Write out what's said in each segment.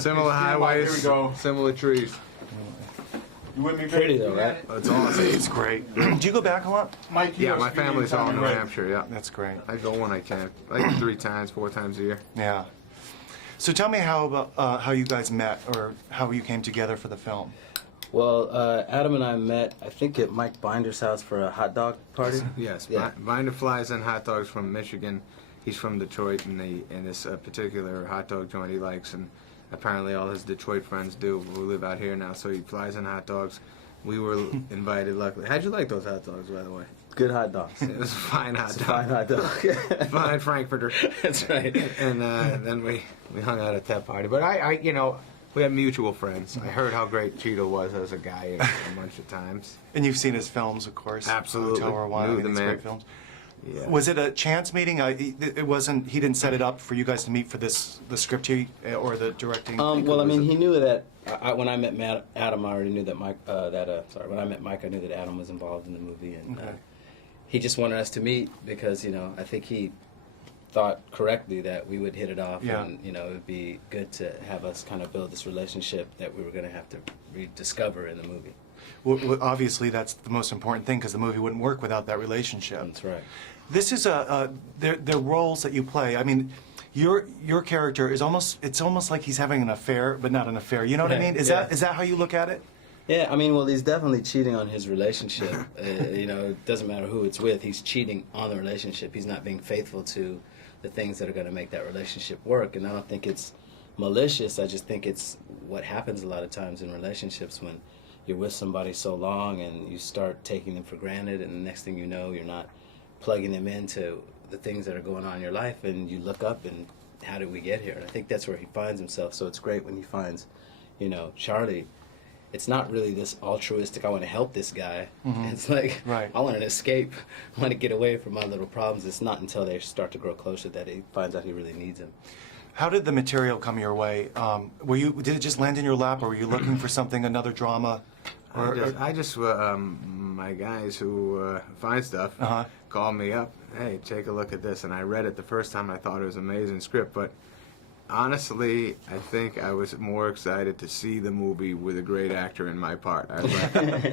Similar highways, Here we go. similar trees. You with me, Pretty baby? though, right? It's awesome. It's great. Do you go back a lot? Mike, Yeah, my family's all in New Hampshire, yeah. That's great. I go when I can, like 3 times, 4 times a year. Yeah. So tell me how you guys met, or how you came together for the film. Well, Adam and I met, I think, at Mike Binder's house for a hot dog party. Yes, Yeah. Binder flies and hot dogs from Michigan. He's from Detroit, and this particular hot dog joint he likes, and apparently all his Detroit friends do who live out here now, so he flies in hot dogs. We were invited, luckily. How'd you like those hot dogs, by the way? Good hot dogs. It was a fine hot dog. Fine hot dog. Fine Frankfurter. That's right. And then we hung out at that party. But we had mutual friends. I heard how great Cheadle was as a guy a bunch of times. And you've seen his films, of course. Absolutely. Hotel Rwanda, Knew the these man. great films. Yeah. Was it a chance meeting? It wasn't. He didn't set it up for you guys to meet for the script or the directing. Well, I mean, he knew that when I met Adam, I already knew that Mike. When I met Mike, I knew that Adam was involved in the movie, and Okay. he just wanted us to meet because I think he thought correctly that we would hit it off, Yeah. and it would be good to have us kind of build this relationship that we were going to have to rediscover in the movie. Well, obviously, that's the most important thing, because the movie wouldn't work without that relationship. That's right. This is the roles that you play. I mean, your character is it's almost like he's having an affair, but not an affair. You know what I mean? Is that how you look at it? Yeah, I mean, well, he's definitely cheating on his relationship. It doesn't matter who it's with. He's cheating on the relationship. He's not being faithful to the things that are going to make that relationship work. And I don't think it's malicious. I just think it's what happens a lot of times in relationships when you're with somebody so long and you start taking them for granted, and the next thing you know, you're not plugging them into the things that are going on in your life, and you look up and how did we get here? And I think that's where he finds himself. So it's great when he finds, Charlie. It's not really this altruistic, I want to help this guy. Mm-hmm. It's like, Right. I want to escape. I want to get away from my little problems. It's not until they start to grow closer that he finds out he really needs him. How did the material come your way? Did it just land in your lap, or were you looking for something, another drama? My guys who find stuff called me up. Hey, take a look at this, and I read it the first time. I thought it was an amazing script, but honestly, I think I was more excited to see the movie with a great actor in my part. I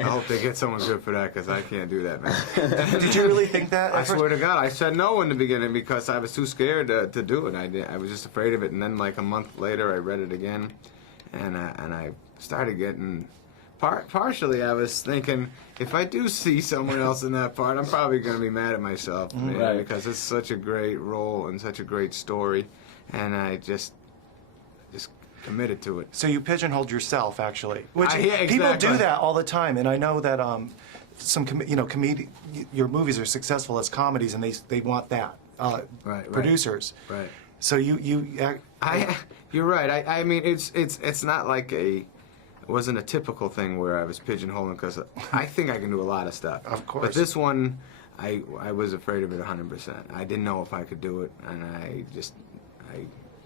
hope they get someone good for that, because I can't do that, man. Did you really think that? I swear to God, I said no in the beginning because I was too scared to do it. I was just afraid of it, and then like a month later, I read it again, and I started getting. Partially, I was thinking, if I do see someone else in that part, I'm probably going to be mad at myself, man, Right. because it's such a great role and such a great story, and I just committed to it. So you pigeonholed yourself, actually. Which Yeah, people exactly. do that all the time, and I know that your movies are successful as comedies, and they want that. Right. Producers. Right. So you're right. I mean, it's not like it wasn't a typical thing where I was pigeonholing, because I think I can do a lot of stuff. Of course. But this one, I was afraid of it 100%. I didn't know if I could do it, and I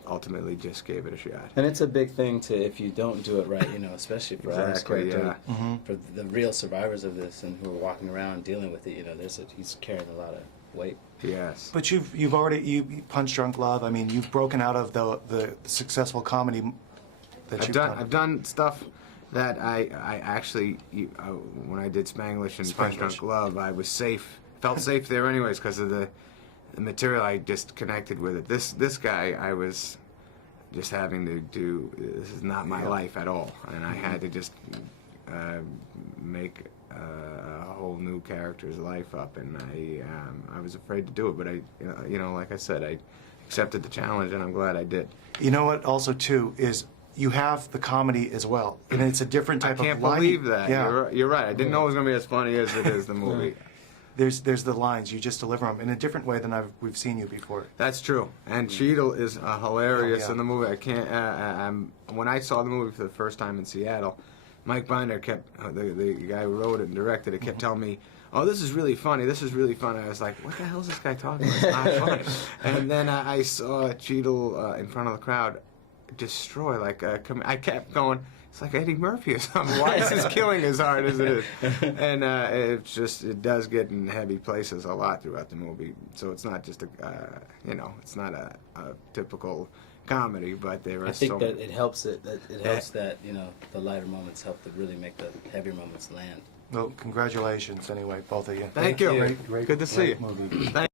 ultimately just gave it a shot. And it's a big thing if you don't do it right, especially for Adam's Exactly, character, yeah. for the real survivors of this and who are walking around dealing with it, he's carrying a lot of weight. Yes. But you've already Punch Drunk Love. I mean, you've broken out of the successful comedy that you've done. I've done stuff that I actually, when I did Spanglish and Punch Drunk Love, I was safe, felt safe there anyways, because of the material. I just connected with it. This guy, I was just having to do, this is not my life at all, and I had to just make a whole new character's life up, and I was afraid to do it, but like I said, I accepted the challenge, and I'm glad I did. You know what? Also, too, is you have the comedy as well, and it's a different type of I can't line. believe that. Yeah. You're right. I didn't know it was going to be as funny as it is the movie. There's the lines. You just deliver them in a different way than we've seen you before. That's true. And Cheadle is hilarious Oh, yeah. in the movie. I can't. When I saw the movie for the first time in Seattle, Mike Binder kept the guy who wrote it and directed it kept telling me, "Oh, this is really funny. This is really funny." I was like, "What the hell is this guy talking about? It's not funny." And then I saw Cheadle in front of the crowd destroy I kept going, it's like Eddie Murphy or something. Why is this killing as hard as it is? And it does get in heavy places a lot throughout the movie. So it's not just it's not a typical comedy, but there are I think so that it helps helps that the lighter moments help to really make the heavier moments land. Well, congratulations anyway, both of you. Thank you. Great, Good to see great you. movie. Thank